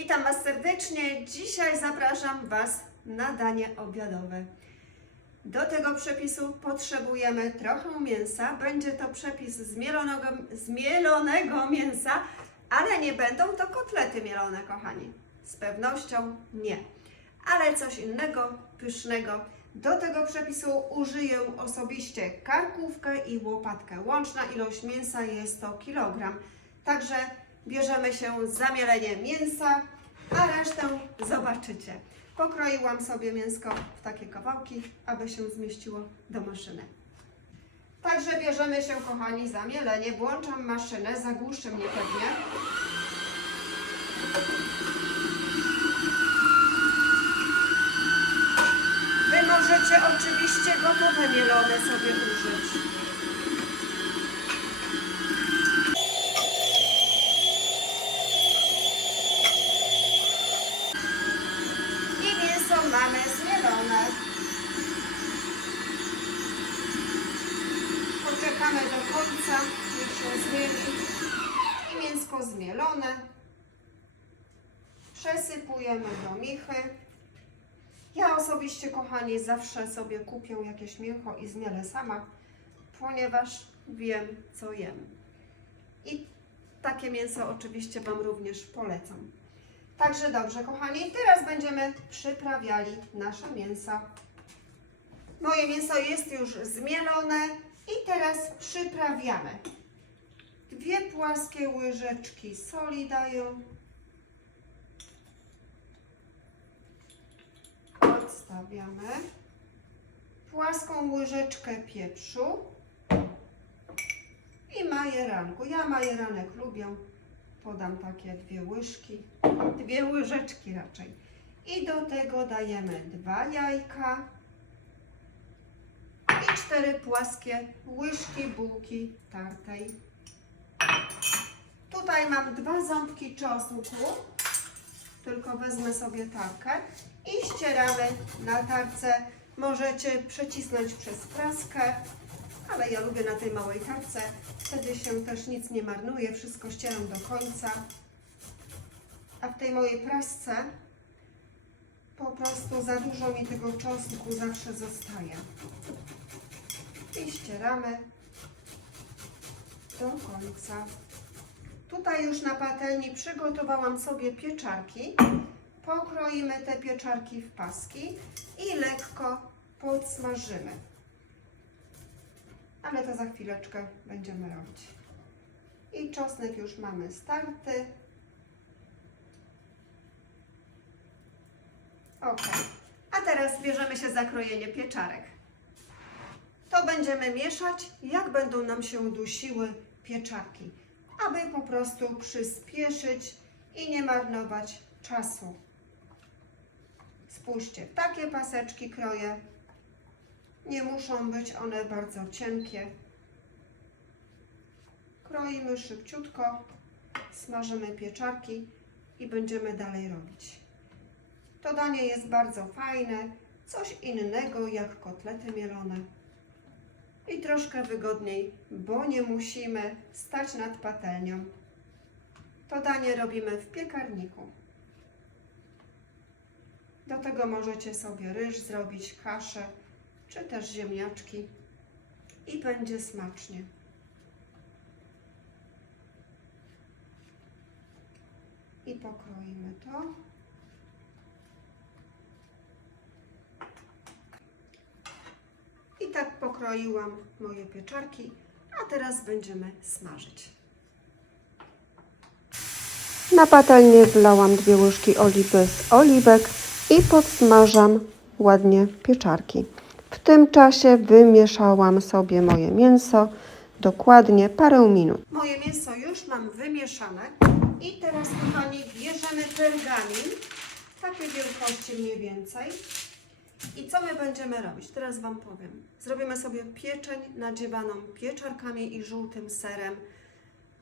Witam Was serdecznie. Dzisiaj zapraszam Was na danie obiadowe. Do tego przepisu potrzebujemy trochę mięsa. Będzie to przepis z mielonego, z mielonego mięsa, ale nie będą to kotlety mielone, kochani. Z pewnością nie. Ale coś innego, pysznego. Do tego przepisu użyję osobiście karkówkę i łopatkę. Łączna ilość mięsa jest to kilogram. Także bierzemy się za mielenie mięsa, a resztę zobaczycie. Pokroiłam sobie mięsko w takie kawałki, aby się zmieściło do maszyny. Także bierzemy się, kochani, za mielenie. Włączam maszynę, zagłuszy mnie pewnie. Wy możecie oczywiście gotowe mielone sobie użyć. I mięso mamy zmielone. Poczekamy do końca, niech się zmieli. I mięsko zmielone. Przesypujemy do michy. Ja osobiście, kochani, zawsze sobie kupię jakieś mięcho i zmielę sama, ponieważ wiem, co jem. I takie mięso oczywiście Wam również polecam. Także dobrze, kochani, teraz będziemy przyprawiali nasze mięsa. Moje mięso jest już zmielone i teraz przyprawiamy. Dwie płaskie łyżeczki soli daję. Odstawiamy. Płaską łyżeczkę pieprzu i majeranku. Ja majeranek lubię. Podam takie dwie łyżki, dwie łyżeczki raczej. I do tego dajemy dwa jajka i cztery płaskie łyżki bułki tartej. Tutaj mam dwa ząbki czosnku, tylko wezmę sobie tarkę i ścieramy na tarce. Możecie przecisnąć przez praskę, ale ja lubię na tej małej tarce. Wtedy się też nic nie marnuje, wszystko ścieram do końca. A w tej mojej prasce po prostu za dużo mi tego czosnku zawsze zostaje. I ścieramy do końca. Tutaj już na patelni przygotowałam sobie pieczarki. Pokroimy te pieczarki w paski i lekko podsmażymy. Ale to za chwileczkę będziemy robić. I czosnek już mamy starty. Ok. A teraz bierzemy się za krojenie pieczarek. To będziemy mieszać, jak będą nam się dusiły pieczarki, aby po prostu przyspieszyć i nie marnować czasu. Spójrzcie, takie paseczki kroję. Nie muszą być one bardzo cienkie. Kroimy szybciutko, smażymy pieczarki i będziemy dalej robić. To danie jest bardzo fajne, coś innego jak kotlety mielone. I troszkę wygodniej, bo nie musimy stać nad patelnią. To danie robimy w piekarniku. Do tego możecie sobie ryż zrobić, kaszę, czy też ziemniaczki i będzie smacznie. I pokroimy to. Tak pokroiłam moje pieczarki, a teraz będziemy smażyć. Na patelnię wlałam dwie łyżki oliwy z oliwek i podsmażam ładnie pieczarki. W tym czasie wymieszałam sobie moje mięso dokładnie parę minut. Moje mięso już mam wymieszane i teraz, kochani, bierzemy pergamin, takiej wielkości mniej więcej. I co my będziemy robić? Teraz Wam powiem. Zrobimy sobie pieczeń nadziewaną pieczarkami i żółtym serem.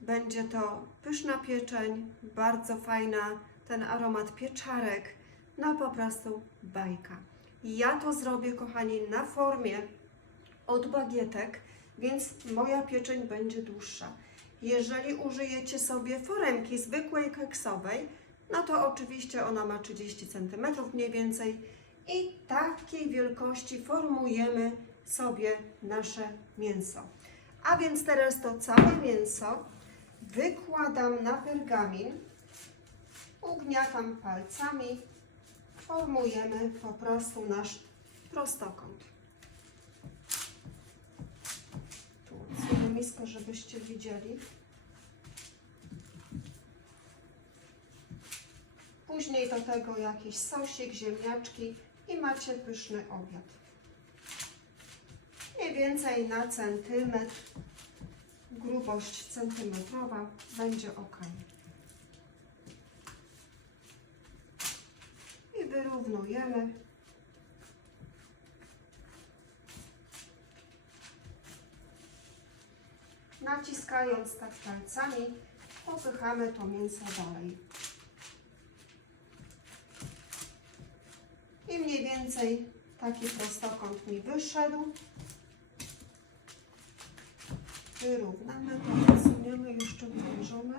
Będzie to pyszna pieczeń, bardzo fajna, ten aromat pieczarek, no po prostu bajka. Ja to zrobię, kochani, na formie od bagietek, więc moja pieczeń będzie dłuższa. Jeżeli użyjecie sobie foremki zwykłej keksowej, no to oczywiście ona ma 30 cm mniej więcej i takiej wielkości formujemy sobie nasze mięso. A więc teraz to całe mięso wykładam na pergamin, ugniatam palcami, formujemy po prostu nasz prostokąt. Tu odsunę miskę, żebyście widzieli. Później do tego jakiś sosik, ziemniaczki i macie pyszny obiad. Mniej więcej na centymetr, grubość centymetrowa będzie ok. I wyrównujemy. Naciskając tak palcami, popychamy to mięso dalej. I mniej więcej taki prostokąt mi wyszedł. Wyrównamy to, odsuniemy, jeszcze wyłożymy.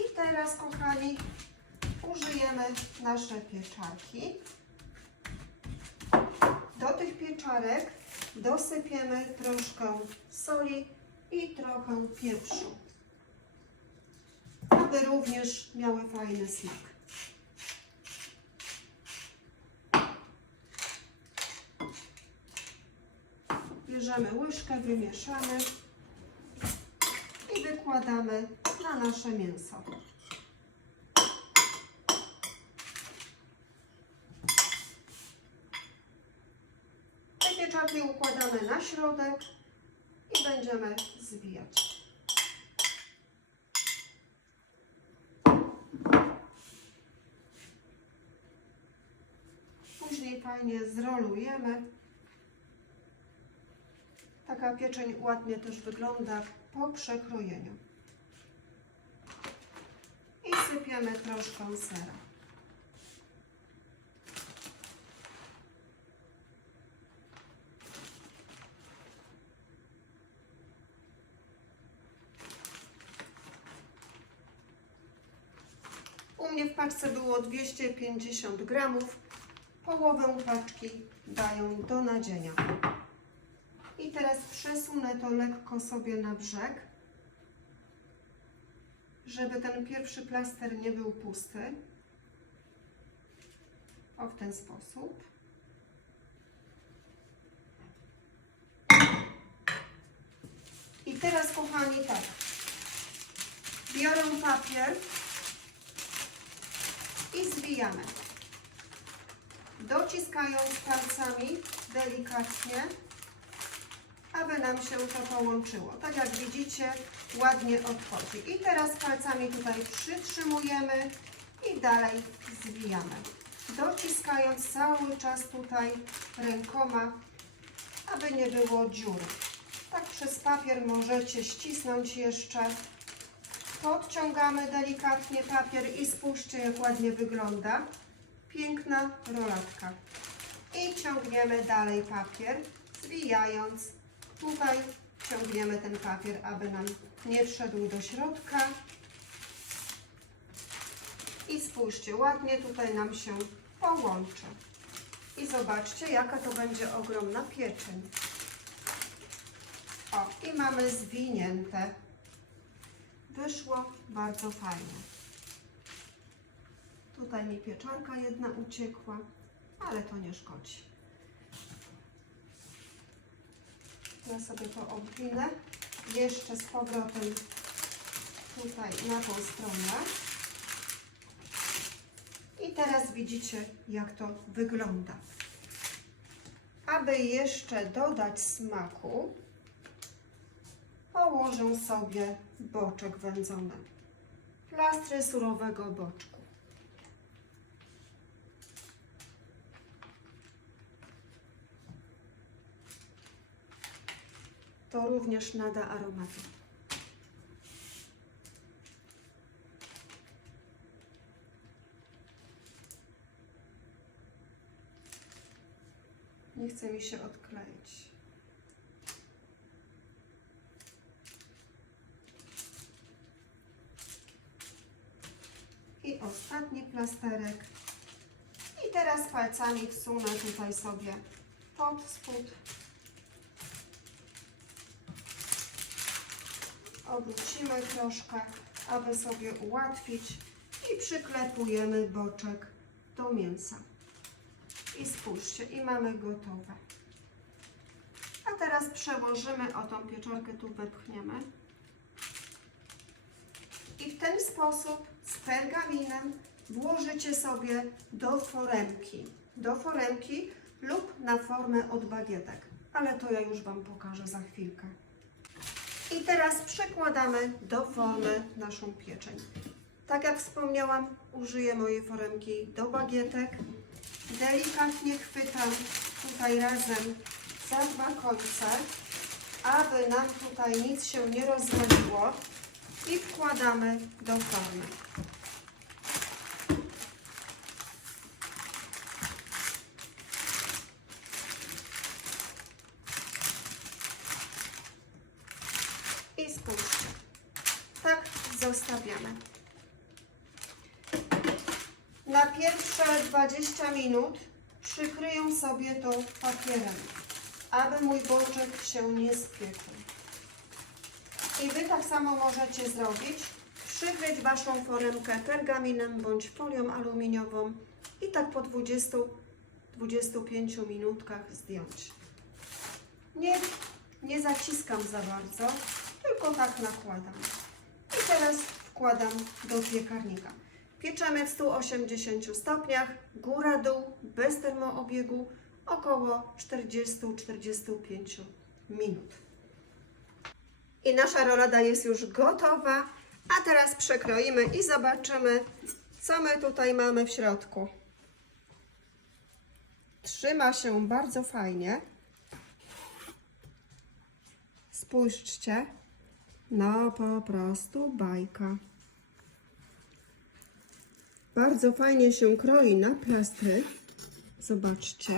I teraz, kochani, użyjemy nasze pieczarki. Do tych pieczarek dosypiemy troszkę soli i trochę pieprzu aby również miały fajny smak. Bierzemy łyżkę, wymieszamy i wykładamy na nasze mięso. Te pieczarki układamy na środek i będziemy zwijać. Fajnie zrolujemy. Taka pieczeń ładnie też wygląda po przekrojeniu. I sypiemy troszkę sera. U mnie w paczce było 250 gramów. Połowę paczki dają do nadzienia. I teraz przesunę to lekko sobie na brzeg, żeby ten pierwszy plaster nie był pusty. O, w ten sposób. I teraz, kochani, tak. Biorę papier i zwijamy. Dociskając palcami delikatnie, aby nam się to połączyło. Tak jak widzicie, ładnie odchodzi. I teraz palcami tutaj przytrzymujemy i dalej zwijamy. Dociskając cały czas tutaj rękoma, aby nie było dziur. Tak przez papier możecie ścisnąć jeszcze. Podciągamy delikatnie papier i spójrzcie jak ładnie wygląda. Piękna rolatka. I ciągniemy dalej papier, zwijając. Tutaj ciągniemy ten papier, aby nam nie wszedł do środka. I spójrzcie, ładnie tutaj nam się połączy. I zobaczcie, jaka to będzie ogromna pieczeń. O, i mamy zwinięte. Wyszło bardzo fajnie. Tutaj mi pieczarka jedna uciekła, ale to nie szkodzi. Ja sobie to obwinę. Jeszcze z powrotem tutaj na tą stronę. I teraz widzicie, jak to wygląda. Aby jeszcze dodać smaku, położę sobie boczek wędzony. Plastry surowego boczku. to również nada aromatu. Nie chce mi się odkleić. I ostatni plasterek. I teraz palcami wsunę tutaj sobie pod spód Obrócimy troszkę, aby sobie ułatwić i przyklepujemy boczek do mięsa. I spójrzcie, i mamy gotowe. A teraz przełożymy o tą pieczarkę, tu wepchniemy. I w ten sposób z pergaminem włożycie sobie do foremki. Do foremki lub na formę od bagietek. Ale to ja już Wam pokażę za chwilkę. I teraz przekładamy do formy naszą pieczeń. Tak jak wspomniałam, użyję mojej foremki do bagietek. Delikatnie chwytam tutaj razem za dwa końce, aby nam tutaj nic się nie rozwaliło i wkładamy do formy. I spójrzcie. Tak Na pierwsze 20 minut przykryję sobie to papierem, aby mój boczek się nie spiekł. I Wy tak samo możecie zrobić. Przykryć Waszą foremkę pergaminem bądź folią aluminiową i tak po 20-25 minutkach zdjąć. Nie, nie zaciskam za bardzo, tylko tak nakładam. I teraz wkładam do piekarnika. Pieczemy w 180 stopniach, góra-dół, bez termoobiegu, około 40-45 minut. I nasza rolada jest już gotowa, a teraz przekroimy i zobaczymy, co my tutaj mamy w środku. Trzyma się bardzo fajnie. Spójrzcie. No po prostu bajka. Bardzo fajnie się kroi na plastry. Zobaczcie.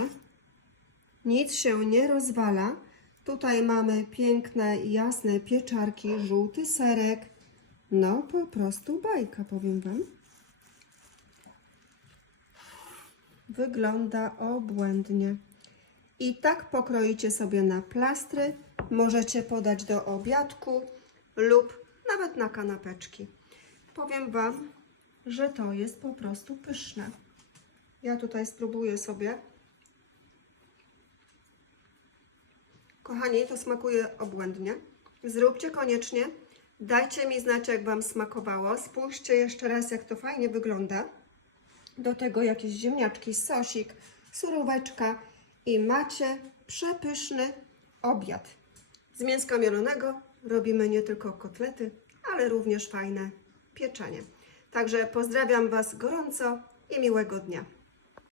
Nic się nie rozwala. Tutaj mamy piękne, jasne pieczarki, żółty serek. No po prostu bajka, powiem Wam. Wygląda obłędnie. I tak pokroicie sobie na plastry. Możecie podać do obiadku lub nawet na kanapeczki. Powiem Wam, że to jest po prostu pyszne. Ja tutaj spróbuję sobie. Kochani, to smakuje obłędnie. Zróbcie koniecznie. Dajcie mi znać, jak Wam smakowało. Spójrzcie jeszcze raz, jak to fajnie wygląda. Do tego jakieś ziemniaczki, sosik, suróweczka i macie przepyszny obiad. Z mięska mielonego robimy nie tylko kotlety, ale również fajne pieczenie. Także pozdrawiam Was gorąco i miłego dnia.